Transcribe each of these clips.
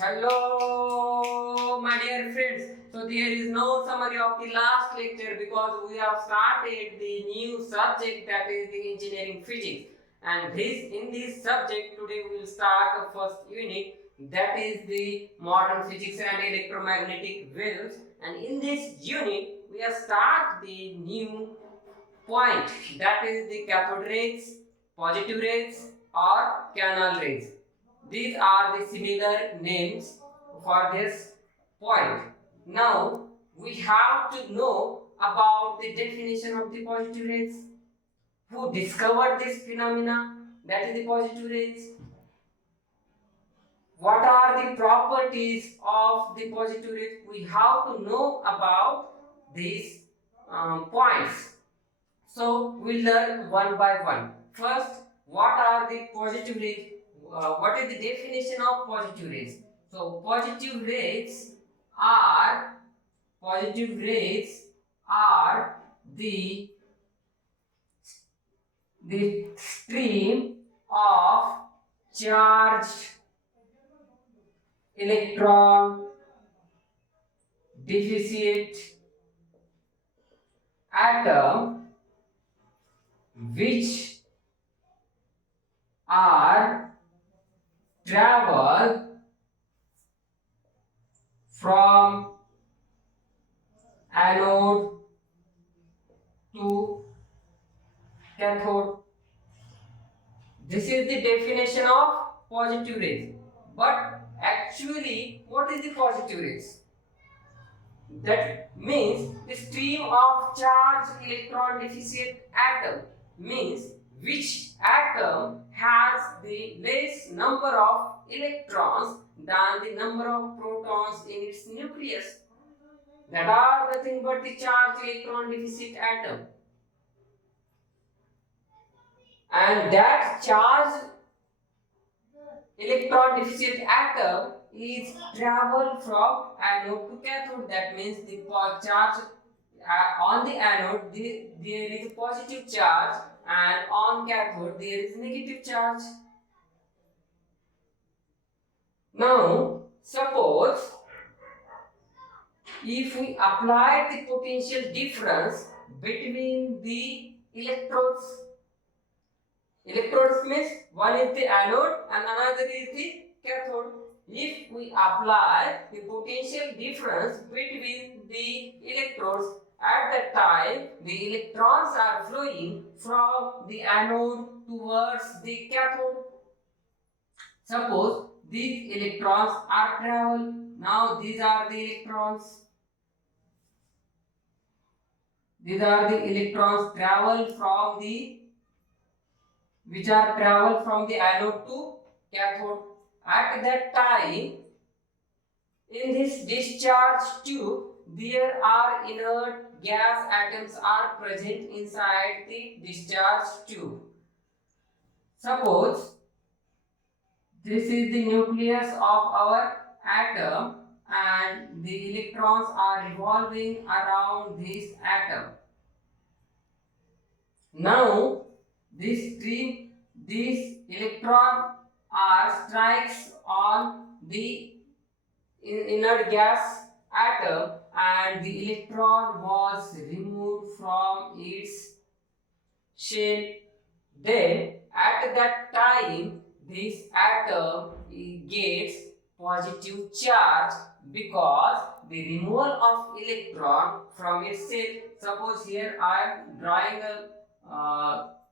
Hello, my dear friends. So there is no summary of the last lecture because we have started the new subject, that is the engineering physics. And in this subject today we will start a first unit, that is the modern physics and electromagnetic waves. And in this unit we have start the new point, that is the cathode rays, positive rays or canal rays. These are the similar names for this point. Now we have to know about the definition of the positive rays. Who discovered this phenomena, that is the positive rays? What are the properties of the positive rays? We have to know about these points. So we learn one by one. First, what are the positive rays? What is the definition of positive rays? So positive rays are the stream of charged electron deficit atom which are travel from anode to cathode. This is the definition of positive rays. But actually, what is the positive rays? That means the stream of charged electron deficit atom, means which atom has the less number of electrons than the number of protons in its nucleus. That are nothing but the charged electron deficit atom. And that charged electron deficit atom is travel from anode to cathode. That means the charge on the anode there is a positive charge, and on cathode there is negative charge. Now suppose if we apply the potential difference between the electrodes means one is the anode and another is the cathode. If we apply the potential difference between the electrodes, at that time the electrons are flowing from the anode towards the cathode. Suppose these electrons are travel. Now these are the electrons. These are the electrons which are travel from the anode to cathode. At that time, in this discharge tube, there are inert gas atoms are present inside the discharge tube. Suppose this is the nucleus of our atom and the electrons are revolving around this atom. Now this electron strikes on the inert gas atom and the electron was removed from its shell. Then at that time this atom gets positive charge because the removal of electron from its shell. Suppose here I am drawing a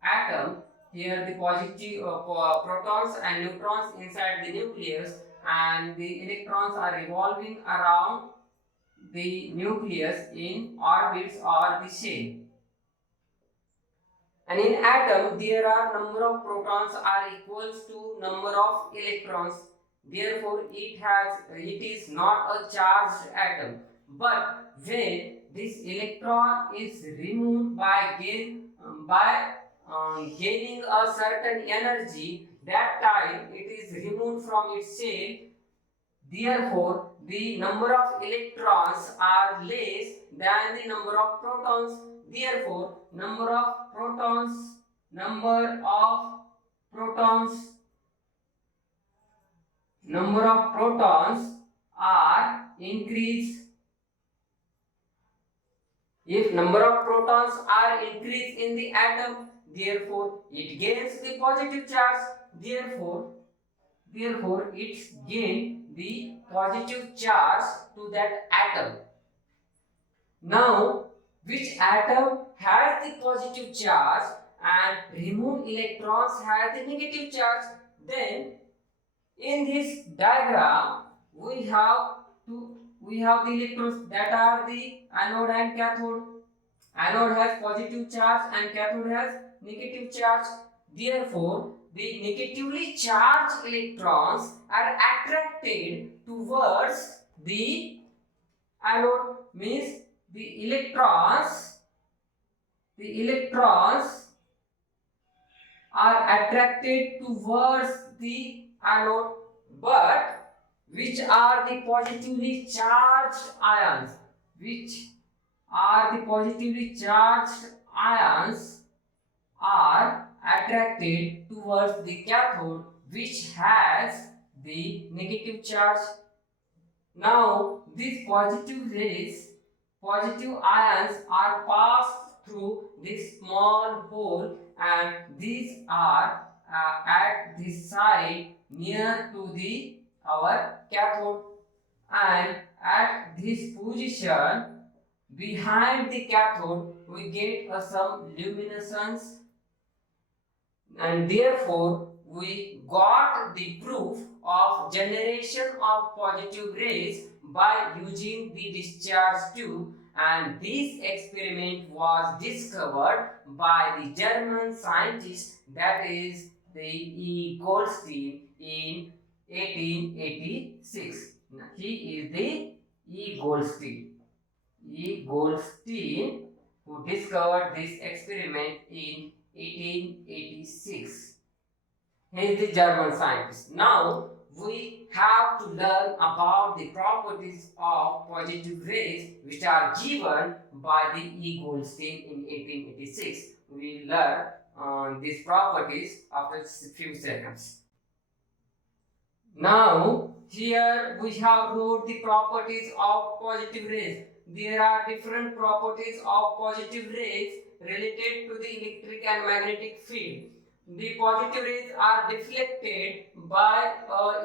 atom. Here the positive protons and neutrons inside the nucleus, and the electrons are revolving around the nucleus in orbits or the shell. And in atom there are number of protons are equals to number of electrons. Therefore it is not a charged atom. But when this electron is removed by gaining a certain energy, that time it is removed from its shell. Therefore the number of electrons are less than the number of protons. Therefore number of protons number of protons are increased. If number of protons are increased in the atom, therefore it gains the positive charge. Therefore it gains the positive charge to that atom. Now, which atom has the positive charge and removed electrons has the negative charge? Then in this diagram we have the electrons that are the anode and cathode. Anode has positive charge and cathode has negative charge. Therefore, the negatively charged electrons are attracted towards the anode, means the electrons are attracted towards the anode. But which are the positively charged ions? Which are the positively charged ions are attracted towards the cathode, which has the negative charge. Now these positive ions are passed through this small hole, and these are at the side near to the our cathode, and at this position behind the cathode we get some luminescence, and therefore we got the proof of generation of positive rays by using the discharge tube, and this experiment was discovered by the German scientist, that is the E. Goldstein, in 1886. He is the E. Goldstein who discovered this experiment in 1886. He is the German scientist. Now we have to learn about the properties of positive rays which are given by the E. Goldstein in 1886. We learn these properties after a few seconds. Now here we have wrote the properties of positive rays. There are different properties of positive rays related to the electric and magnetic field. The positive rays are deflected by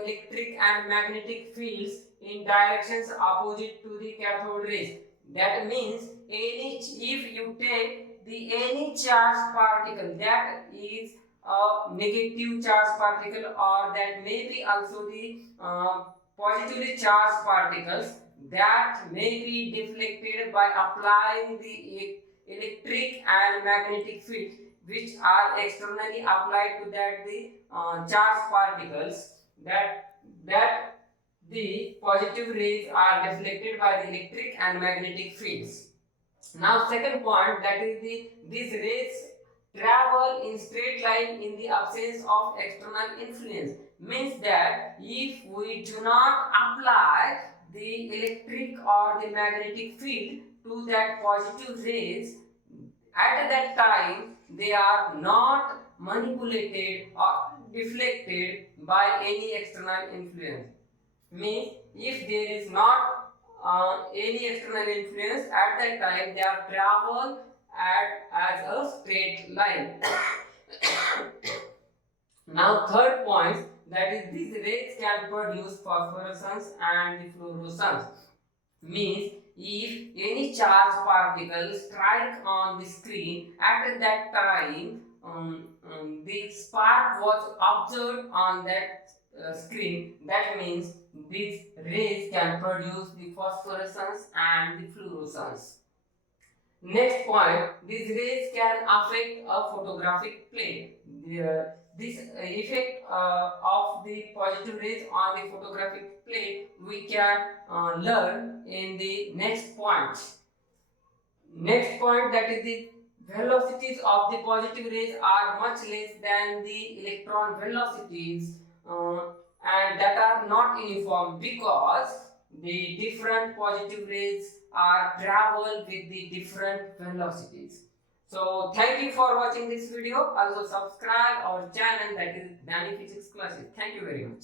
electric and magnetic fields in directions opposite to the cathode rays. That means if you take any charged particle that is a negative charged particle, or that may be also the positively charged particles, that may be deflected by applying the electric and magnetic field which are externally applied to that the charged particles, that the positive rays are deflected by the electric and magnetic fields. Now second point, that is these rays travel in straight line in the absence of external influence, means that if we do not apply the electric or the magnetic field to that positive rays, at that time they are not manipulated or deflected by any external influence. Means if there is not any external influence, at that time they are travel as a straight line. Now third point, that is these rays can produce phosphorescence and fluorescence. Means if any charged particle strike on the screen, at that time the spark was observed on that screen. That means these rays can produce the phosphorescence and the fluorescence. Next point, these rays can affect a photographic plate. This effect of the positive rays on the photographic plate we can learn in the next point. Next point, that is the velocities of the positive rays are much less than the electron velocities, and that are not uniform because the different positive rays are travel with the different velocities. So thank you for watching this video. Also subscribe our channel, that is Danny Physics Classes. Thank you very much.